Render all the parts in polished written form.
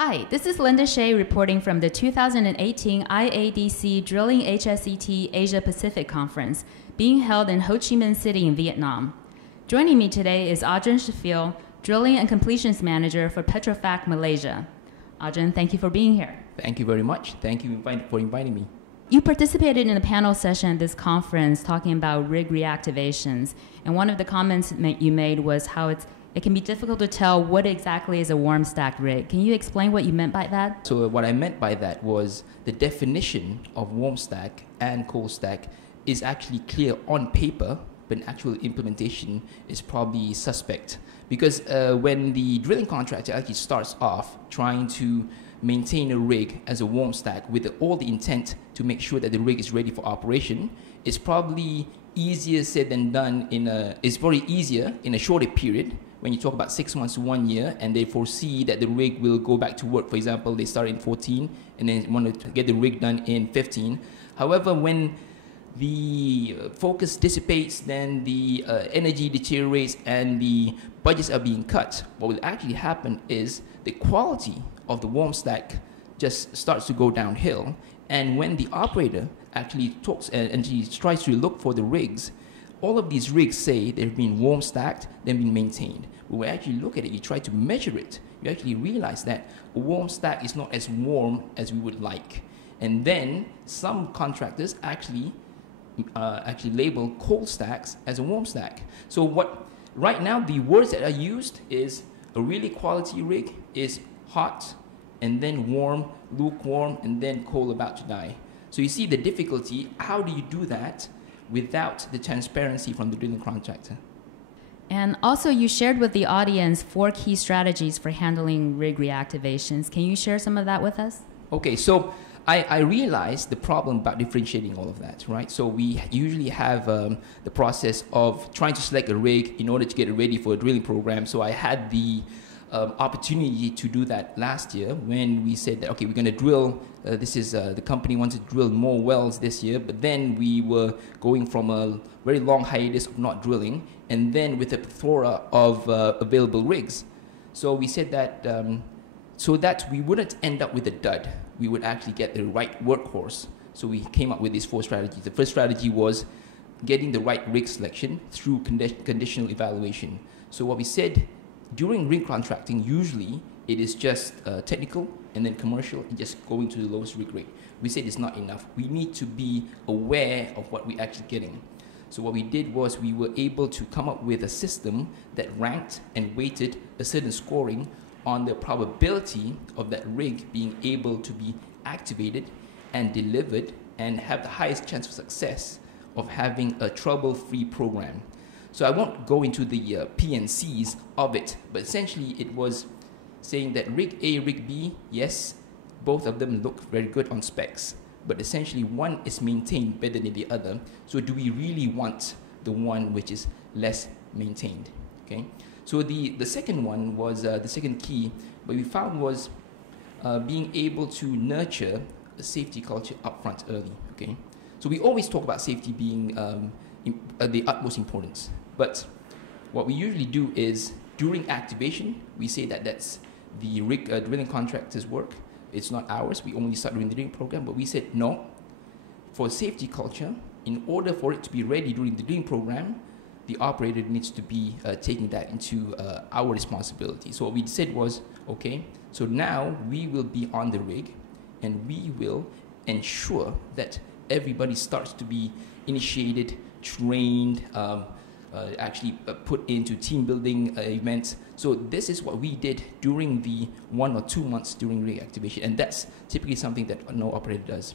Hi, this is Linda Shea reporting from the 2018 IADC Drilling HSET Asia Pacific Conference being held in Ho Chi Minh City in Vietnam. Joining me today is Adrian Shafil, Drilling and Completions Manager for Petrofac Malaysia. Adrian, thank you for being here. Thank you very much. Thank you for inviting me. You participated in a panel session at this conference talking about rig reactivations, and one of the comments you made was how it can be difficult to tell what exactly is a warm stacked rig. Can you explain what you meant by that? So what I meant by that was the definition of warm stack and cold stack is actually clear on paper, but actual implementation is probably suspect. Because when the drilling contractor actually starts off trying to maintain a rig as a warm stack with all the intent to make sure that the rig is ready for operation, it's probably easier said than done it's probably easier in a shorter period when you talk about 6 months to 1 year and they foresee that the rig will go back to work. For example, they start in 14 and then want to get the rig done in 15. However, when the focus dissipates, then the energy deteriorates and the budgets are being cut, what will actually happen is the quality of the warm stack just starts to go downhill. And when the operator actually talks and he tries to look for the rigs, all of these rigs say they've been warm stacked, they've been maintained. But when you actually look at it, you try to measure it, you actually realize that a warm stack is not as warm as we would like. And then some contractors actually label cold stacks as a warm stack. So right now the words that are used is a really quality rig is hot, and then warm, lukewarm, and then cold, about to die. So you see the difficulty. How do you do that without the transparency from the drilling contractor? And also you shared with the audience 4 key strategies for handling rig reactivations. Can you share some of that with us? Okay, so I realized the problem about differentiating all of that, right? So we usually have the process of trying to select a rig in order to get it ready for a drilling program. So I had the opportunity to do that last year when we said that, okay, we're going to drill, the company wanted to drill more wells this year, but then we were going from a very long hiatus of not drilling, and then with a plethora of available rigs. So we said that so that we wouldn't end up with a dud, we would actually get the right workhorse. So we came up with these 4 strategies. The first strategy was getting the right rig selection through conditional evaluation. So what we said, during rig contracting, usually it is just technical and then commercial and just going to the lowest rig rate. We said it's not enough. We need to be aware of what we're actually getting. So what we did was we were able to come up with a system that ranked and weighted a certain scoring on the probability of that rig being able to be activated and delivered and have the highest chance of success of having a trouble-free program. So I won't go into the PNCs of it, but essentially it was saying that rig A, rig B, yes, both of them look very good on specs, but essentially one is maintained better than the other. So do we really want the one which is less maintained? Okay. So the second one was, the second key, what we found was being able to nurture a safety culture upfront early. Okay. So we always talk about safety being the utmost importance. But what we usually do is during activation, we say that that's the drilling contractor's work. It's not ours. We only start doing the drilling program. But we said no. For safety culture, in order for it to be ready during the drilling program, the operator needs to be taking that into our responsibility. So what we said was, okay, so now we will be on the rig and we will ensure that everybody starts to be initiated, trained, actually put into team building events. So this is what we did during the 1 or 2 months during reactivation, and that's typically something that no operator does.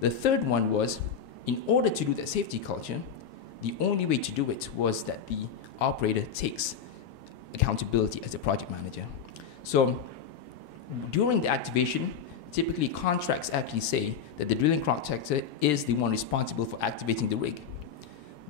The third one was, in order to do that safety culture, the only way to do it was that the operator takes accountability as a project manager. So during the activation, typically contracts actually say that the drilling contractor is the one responsible for activating the rig.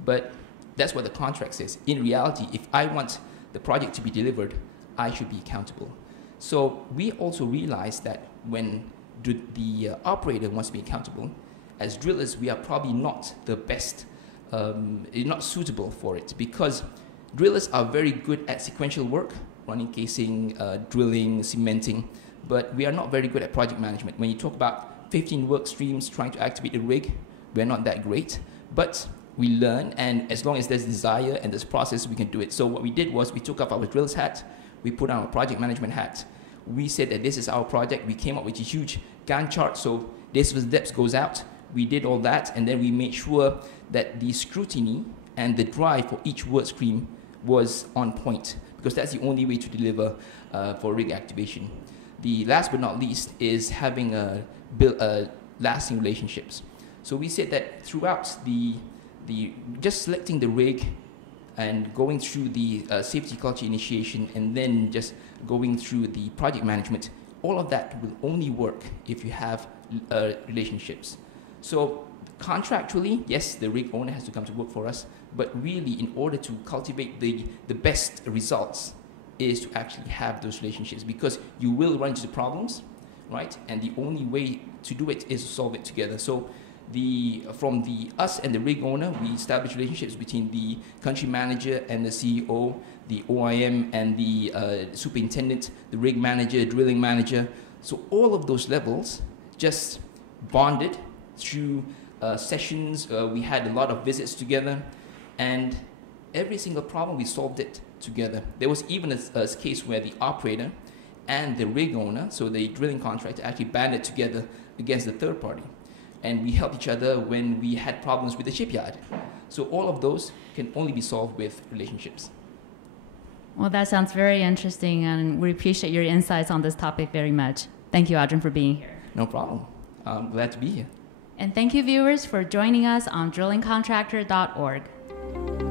But that's what the contract says. In reality, if I want the project to be delivered, I should be accountable. So we also realized that when the operator wants to be accountable, as drillers, we are probably not the best, not suitable for it, because drillers are very good at sequential work, running casing, drilling, cementing, but we are not very good at project management. When you talk about 15 work streams trying to activate a rig, we're not that great, but we learn, and as long as there's desire and there's process, we can do it. So what we did was we took off our drills hat, we put on our project management hat. We said that this is our project. We came up with a huge Gantt chart, so this was depth goes out. We did all that, and then we made sure that the scrutiny and the drive for each work stream was on point, because that's the only way to deliver for rig activation. The last but not least is having lasting relationships. So we said that throughout just selecting the rig and going through the safety culture initiation and then just going through the project management, all of that will only work if you have relationships. So contractually, yes, the rig owner has to come to work for us, but really in order to cultivate the best results is to actually have those relationships, because you will run into problems, right? And the only way to do it is to solve it together. So from us and the rig owner, we establish relationships between the country manager and the CEO, the OIM and the superintendent, the rig manager, drilling manager. So all of those levels just bonded through sessions. We had a lot of visits together, and every single problem we solved it together. There was even a case where the operator and the rig owner, so the drilling contractor, actually banded together against the third party. And we helped each other when we had problems with the shipyard. So all of those can only be solved with relationships. Well, that sounds very interesting, and we appreciate your insights on this topic very much. Thank you, Adrian, for being here. No problem. I'm glad to be here. And thank you, viewers, for joining us on drillingcontractor.org.